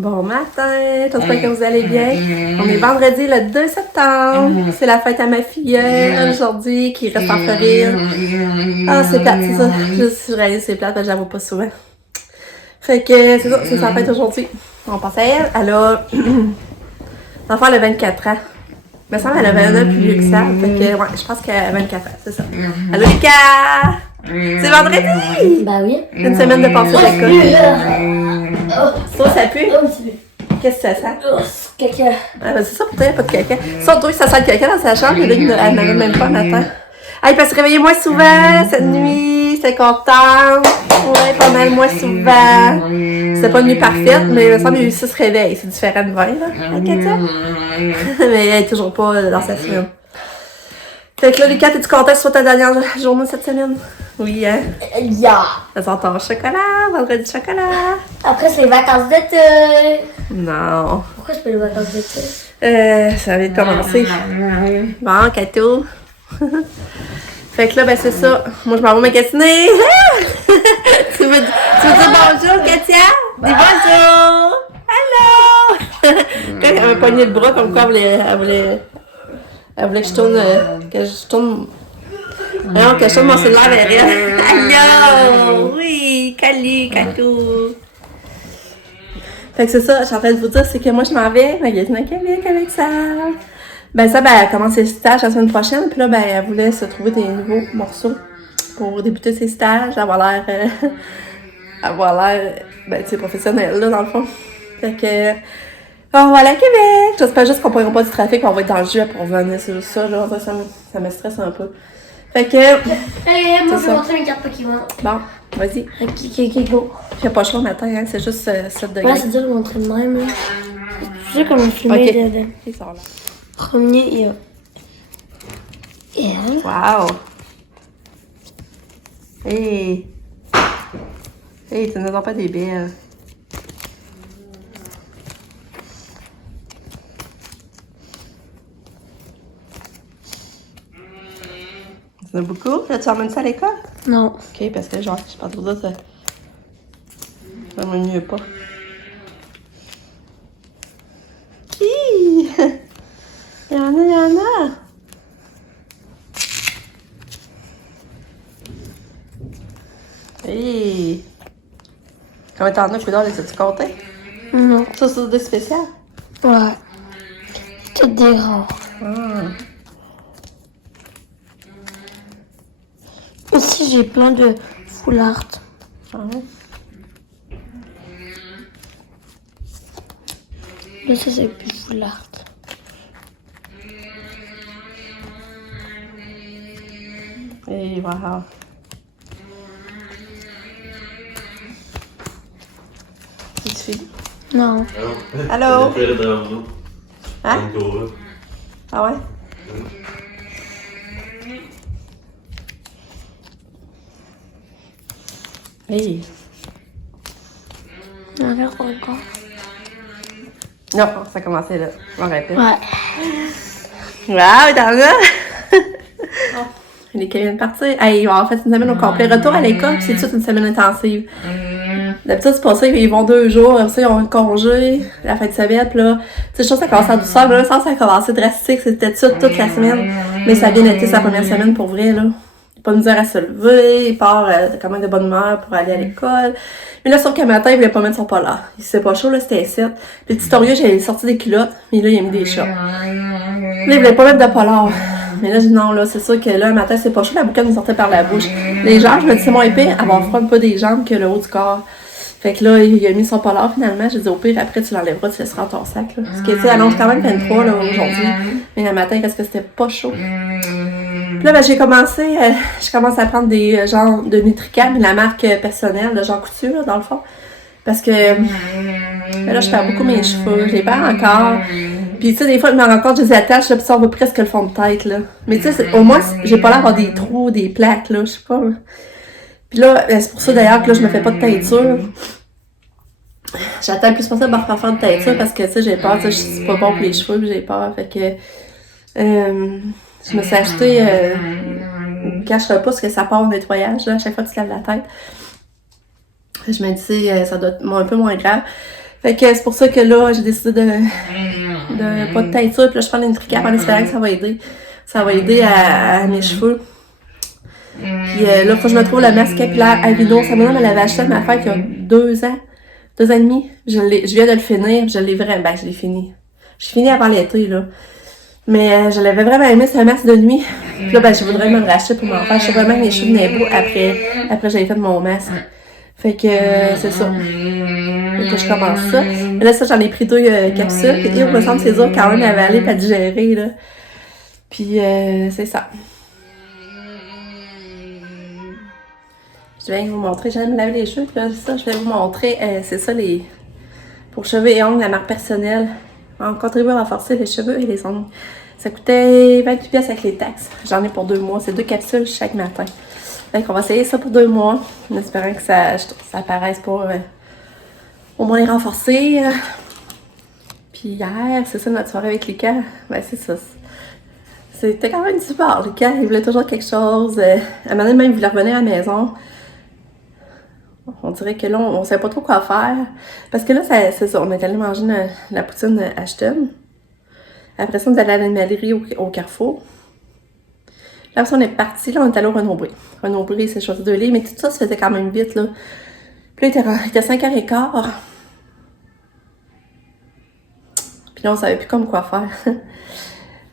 Bon matin, j'espère que vous allez bien. On est vendredi le 2 septembre. C'est la fête à ma filleule aujourd'hui qui reste en Floride. Ah, c'est plate, c'est ça. Je suis réalise, c'est plate, parce que je la vois pas souvent. Fait que c'est ça, c'est sa fête aujourd'hui. On pense à elle. Elle a. L'enfant, elle a 24 ans. Il me semble qu'elle a 29 plus vieux que ça. Fait que, ouais, je pense qu'elle a 24 ans, c'est ça. Allô, Lucas! C'est vendredi! Bah oui. Une semaine de passée d'école. Ça pue? Qu'est-ce que ça sent? C'est caca. Ah, ben c'est ça, pourtant, il n'y a pas de caca. Ça, on trouve que ça sent le caca dans sa chambre, mais elle n'avait même pas un matin. Ah, il peut se réveiller moins souvent cette nuit, c'est contente. Ouais, pas mal moins souvent. C'était pas une nuit parfaite, mais il me semble qu'il y a eu 6 réveils. C'est différent de 20, là, la Katia. Mais elle est toujours pas dans sa semaine. Fait que là, Lucas, t'es-tu content que ce soit ta dernière journée cette semaine? Oui, hein? Yeah. Ça sent ton chocolat, vendredi chocolat. Après, c'est les vacances d'été. Non. Pourquoi c'est pas les vacances d'été? Ça vient de commencer. Bon, Kato. Fait que là, ben c'est ça. Moi, je m'en vais magasiner. tu veux dire bonjour, Katia? Dis bonjour! Hello! Quand elle avait pogné le bras, comme quoi elle voulait que je tourne... Non, que je tourne mon cellulaire vers elle. Allô! Oui! Salut, Kato! Fait que c'est ça, je suis en train de vous dire, c'est que moi, je m'en vais magasiner à Québec avec ça. Ben ça, ben elle commence ses stages la semaine prochaine, puis là, ben elle voulait se trouver des nouveaux morceaux pour débuter ses stages, avoir l'air, ben tu sais, professionnel, là, dans le fond. Fait que, on va aller à Québec! J'espère juste qu'on pourra pas du trafic, on va être dans le jus pour revenir sur ça, là, ça me stresse un peu. Fait que... Hey, moi, je vais montrer mes cartes Pokémon. Bon, vas-y. Ok, go. J'ai pas chaud le matin, hein, c'est juste 7 degrés. Ouais, c'est dur de montrer de même, là. Tu sais comment filmer Ok. de... Il sort là. Premier, il y a... Elle. Wow! Hey! Hey, tu nous as pas des belles. Tu en as beaucoup? Là, tu emmènes ça à l'école? Non. Ok, parce que genre, je pense que ça me mieux pas. Hi! Il y en a! Hey! Comment t'en as, coudonc, les as-tu comptés? Non. Ça, c'est des spéciales? Ouais. C'est des rares. Ici, j'ai plein de full art. Ah ouais? Là, ça, c'est plus full art. Hey, wow! C'est fini? Non. Allô? Hein? Ah ouais? Hey! Regarde encore. Non, ça a commencé là. Je m'en rappelle. Ouais. Wow, t'en as? Les qui viennent de partir. Hey, ils vont avoir fait une semaine au complet. Retour à l'école, puis c'est toute une semaine intensive. D'habitude, c'est pas ça, ils vont 2 jours, après ça, ils ont un congé, la fin de semaine, puis là, tu sais, je trouve que ça commence en douceur, mais là, ça a commencé drastique, c'était ça toute la semaine. Mais ça a bien été sa première semaine pour vrai, là. Il n'a pas de misère à se lever, il part quand même de bonne humeur pour aller à l'école. Mais là, sauf qu'un matin, il voulait pas mettre son polar. Il s'est pas chaud, là, c'était 7. Puis le petit Orieux, j'avais sorti des culottes, mais là, il a mis des shorts. Là, il voulait pas mettre de polar. Mais là, j'ai dit non, là, c'est sûr que là, un matin, c'est pas chaud, la boucane me sortait par la bouche. Les jambes, je me dis, c'est moins épais, avoir froid un peu des jambes que le haut du corps. Fait que là, il a mis son polar finalement. J'ai dit, au pire, après, tu l'enlèveras, tu laisseras dans ton sac, là. Parce que, tu sais, annonce quand même 23, là, aujourd'hui. Mais le matin, parce que c'était pas chaud. Puis là, ben, j'ai commencé à prendre des genres de Nutricam, la marque personnelle de Jean Coutu, là, dans le fond. Parce que, ben là, je perds beaucoup mes cheveux, je les perds encore. Puis, tu sais, des fois, je me rends compte, je les attache, là, puis ça, on voit presque le fond de tête, là. Mais, tu sais, au moins, j'ai pas l'air d'avoir des trous, des plaques, là, je sais pas. Puis là, c'est pour ça, d'ailleurs, que là, je me fais pas de teinture. J'attends le plus possible de refaire de teinture parce que, tu sais, j'ai peur, tu sais, c'est pas bon pour les cheveux, puis j'ai peur. Fait que, je me suis acheté, je ne cacherai pas ce que ça part au nettoyage, là, à chaque fois que tu te laves la tête. Je me dis, ça doit être un peu moins grave. Fait que c'est pour ça que là, j'ai décidé de pas de teinture. Puis là, je prends une tricap en espérant que ça va aider. Ça va aider à mes cheveux. Puis là, faut que je me trouve le masque capillaire Avino. Ça me l'avait acheté à ma fête il y a 2 ans. 2 ans et demi. Je viens de le finir. Je l'ai vraiment. Ben, je l'ai fini. J'ai fini avant l'été, là. Mais je l'avais vraiment aimé, c'est un masque de nuit. Puis là, ben, je voudrais me le racheter pour m'en faire. Je suis vraiment mes cheveux venaient beaux après j'avais fait mon masque. Fait que c'est ça. Fait que je commence ça. Mais là, ça, j'en ai pris 2 capsules. Et il me semble que c'est dur quand même à avaler et à digérer, là. Puis c'est ça. Je vais vous montrer, j'aime me laver les cheveux. Puis là, ça, je vais vous montrer. C'est ça, les pour cheveux et ongles, la marque personnelle. On contribue à renforcer les cheveux et les ongles. Ça coûtait 28$ avec les taxes. J'en ai pour 2 mois. C'est 2 capsules chaque matin. Donc, on va essayer ça pour 2 mois. En espérant que ça apparaisse pour au moins les renforcer. Puis hier, c'est ça notre soirée avec Lucas. Ben, c'est ça. C'était quand même super. Lucas, il voulait toujours quelque chose. À un moment donné, même, il voulait revenir à la maison. On dirait que là, on savait pas trop quoi faire. Parce que là, c'est ça. On est allé manger la poutine Ashton. Après ça, on est allé à l'animalerie au Carrefour. Là, après ça, on est parti. Là, on est allé au Renaud-Bré. Renaud-Bré, c'est choisi 2 lits. Mais tout ça se faisait quand même vite, là. Puis là, il était 5h15. Puis là, on savait plus comme quoi faire.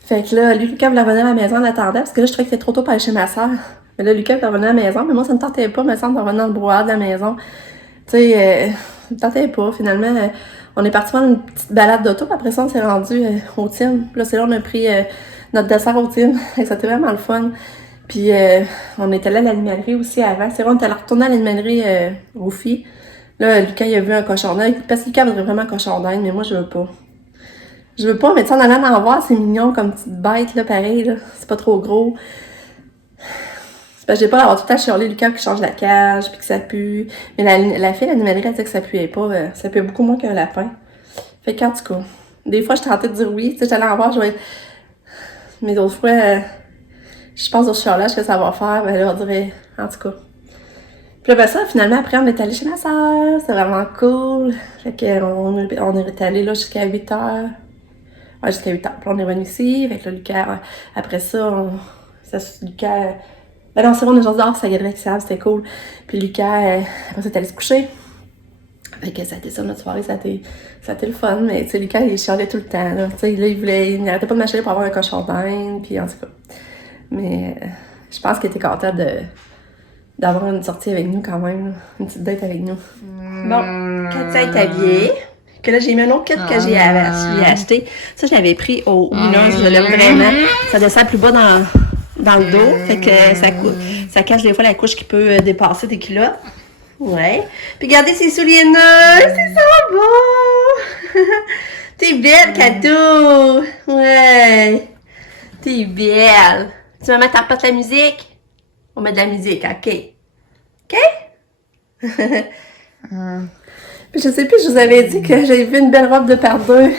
Fait que là, Lucas voulait revenir à la maison en attendant. Parce que là, je trouvais que c'était trop tôt pour aller chez ma soeur. Mais là, Lucas voulait revenir à la maison. Mais moi, ça me tentait pas, me semble, de revenir dans le brouhaha de la maison. Tu sais, ça me tentait pas. Finalement, on est parti faire une petite balade d'auto. Puis après ça, on s'est rendu au Tim. Puis là, c'est là on a pris notre dessert au Tim. Et ça a été vraiment le fun. Puis on est allé à l'animalerie aussi avant. C'est vrai, on est allé retourner à l'animalerie aux filles. Là, Lucas, il a vu un cochon d'Inde. Parce que Lucas voudrait vraiment un cochon d'Inde, mais moi, je veux pas. Je veux pas, mais tu sais, en allant en voir, c'est mignon comme petite bête, là, pareil, là. C'est pas trop gros. C'est parce que j'ai peur d'avoir tout le temps chialé Lucas qui change la cage, puis que ça pue. Mais la fille, l'animalerie, elle dit que ça puait pas. Ça puait beaucoup moins qu'un lapin. Fait qu'en tout cas, des fois, je tentais de dire oui. Tu sais, j'allais en voir, je vais... Mais d'autres fois, je pense au chialage que ça va faire. Ben là, on dirait... En tout cas. Puis là, ben ça, finalement, après, on est allé chez ma soeur. C'était vraiment cool. Fait qu'on est allé là jusqu'à 8h. Ouais, jusqu'à 8h. Puis on est revenu ici. Avec le Lucas. Après ça, Lucas... Ben non, c'est bon, on est juste dehors, ça y est avec Sam, c'était cool. Puis Lucas, après ça, t'es allé se coucher. Fait que ça a été ça, notre soirée, ça a été le fun. Mais tu sais, Lucas, il chialait tout le temps, là. Tu sais, là, il n'arrêtait pas de m'acheter pour avoir un cochon d'Inde, puis en tout cas. Mais je pense qu'il était content d'avoir une sortie avec nous quand même, là. Une petite date avec nous. Bon, Katia est habillée. Que là, j'ai mis un autre kit que j'ai acheté. Ça, je l'avais pris au Winners, je l'aime vraiment. Ça descend plus bas dans le dos, fait que ça cache des fois la couche qui peut dépasser tes culottes. Ouais. Puis regardez ses souliers neufs, c'est ça beau! T'es belle, Cadeau! Ouais. T'es belle. Tu vas mettre en porte la musique? On met de la musique, ok. Ok? Puis je sais plus, je vous avais dit que j'avais vu une belle robe de par-deux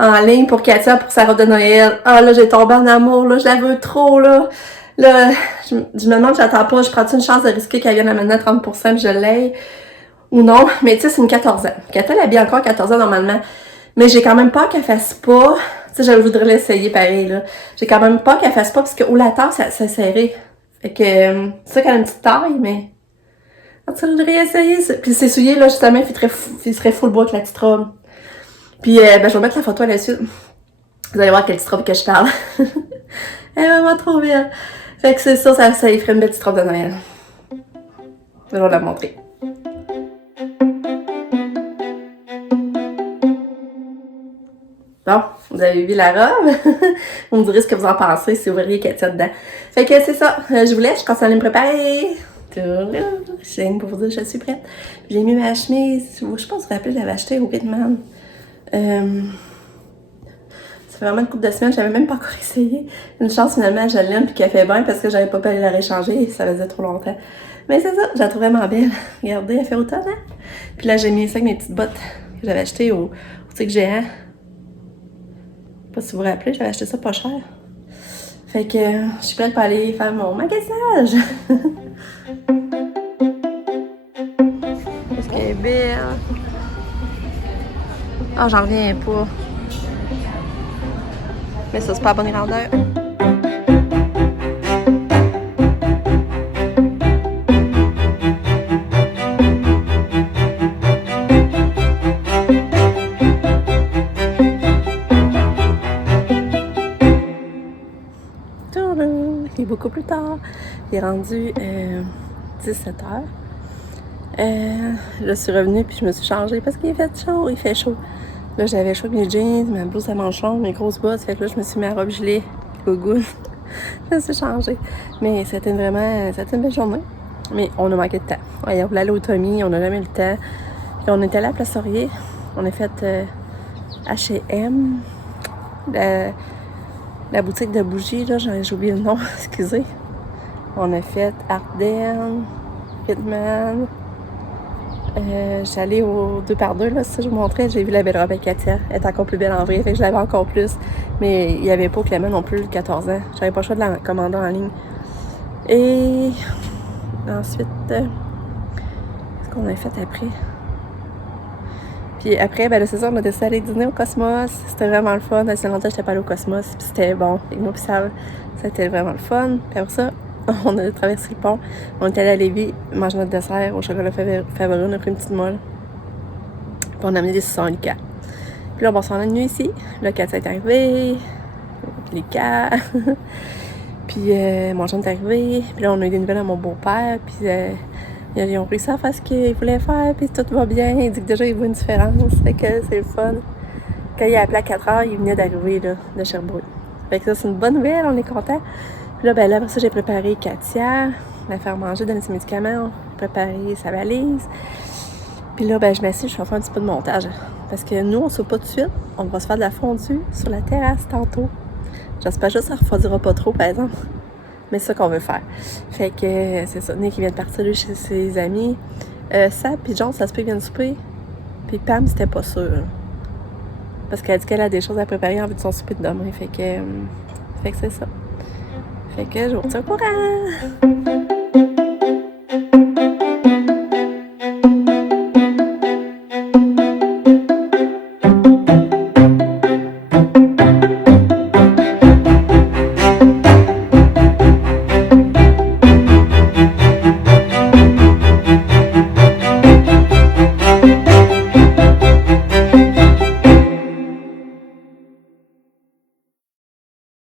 en ligne pour Katia, pour sa robe de Noël. Ah là, j'ai tombé en amour, là, je la veux trop, là. Là, je me demande, j'attends pas, je prends-tu une chance de risquer qu'elle vienne à maintenant 30%, je l'aie, ou non. Mais tu sais, c'est une 14 ans. Katia, elle habille encore 14 ans normalement. Mais j'ai quand même peur qu'elle fasse pas. Tu sais, je voudrais l'essayer pareil, là. J'ai quand même peur qu'elle fasse pas, parce que au la taille, ça serré. Fait que, c'est sûr qu'elle a une petite taille, mais... En tout cas, je voudrais essayer ça. Puis ses souliers, là, justement, il serait full bois avec la petite robe. Puis, ben, je vais mettre la photo à la suite. Vous allez voir quelle petite robe que je parle. Elle est vraiment trop belle. Fait que c'est ça y ferait une belle petite robe de Noël. Je vais la montrer. Bon, vous avez vu la robe. Vous me direz ce que vous en pensez si vous verriez Katia dedans. Fait que c'est ça. Je vous laisse, je continue à me préparer. Je viens pour vous dire que je suis prête. J'ai mis ma chemise. Je sais pas si vous vous rappelez, je l'avais achetée au Ritman. Ça fait vraiment une couple de semaines, j'avais même pas encore essayé. Une chance finalement, je l'aime puis qu'elle fait bien parce que j'avais pas pu aller la réchanger et ça faisait trop longtemps. Mais c'est ça, je la trouve vraiment belle. Regardez, elle fait automne, hein? Puis là, j'ai mis ça avec mes petites bottes que j'avais achetées au Tic Géant. Je sais pas si vous vous rappelez, j'avais acheté ça pas cher. Fait que je suis prête pour aller faire mon magasinage. Parce qu'elle est belle. Ah, j'en reviens pas. Mais ça, c'est pas la bonne grandeur. Il est beaucoup plus tard. Il est rendu 17h. Là, je suis revenue puis je me suis changée parce qu'il fait chaud, il fait chaud. Là, j'avais chaud avec mes jeans, ma blouse à manches longues, mes grosses bottes. Fait que là, je me suis mis à robe gelée, gogoune. Je me suis changée. Mais c'était une belle journée. Mais on a manqué de temps. Ouais, on voulait aller au Tommy, on n'a jamais eu le temps. Puis on était allé à Place Laurier. On a fait H&M. La boutique de bougies, là, j'ai oublié le nom, excusez. On a fait Ardennes, Pitman. J'étais allée au 2x2, là, ça je vous montrais. J'ai vu la belle robe avec Katia. Elle est encore plus belle en vrai, fait que je l'avais encore plus. Mais il n'y avait pas Clément non plus, 14 ans. J'avais pas le choix de la commander en ligne. Et ensuite, qu'est-ce qu'on a fait après? Puis après, ben là, c'est ça, on a décidé d'aller dîner au Cosmos. C'était vraiment le fun. Ça longtemps que j'étais pas allée au Cosmos, puis c'était bon. Et moi, puis ça, c'était vraiment le fun. Puis après ça, on a traversé le pont. On est allé à Lévis, manger notre dessert au chocolat favori. On a pris une petite molle. Puis on a amené des saucissons en Lucas. Puis là, on s'en est venu ici. Là, Katia est arrivée. Lucas. Puis mon chum est arrivé. Puis là, on a eu des nouvelles à mon beau-père. Puis ils ont réussi à faire ce qu'ils voulaient faire, puis tout va bien. Il dit que déjà, il voit une différence. Fait que c'est le fun. Quand il a appelé à 4h, il venait d'arriver là, de Sherbrooke. Fait que ça, c'est une bonne nouvelle, on est content. Puis là, ben là, après ça, j'ai préparé Katia, la faire manger, donner ses médicaments, préparer sa valise. Puis là, ben je m'assieds, je vais faire un petit peu de montage. Parce que nous, on ne saute pas tout de suite. On va se faire de la fondue sur la terrasse tantôt. J'espère juste que ça ne refroidira pas trop, par exemple. Mais c'est ça qu'on veut faire. Fait que c'est ça. Nick, il vient de partir lui, chez ses amis. Sab puis John, ça se peut qu'ils viennent souper. Puis Pam, c'était pas sûr. Parce qu'elle dit qu'elle a des choses à préparer en vue de son souper de demain. Fait que c'est ça. Fait que je vous retiens au courant.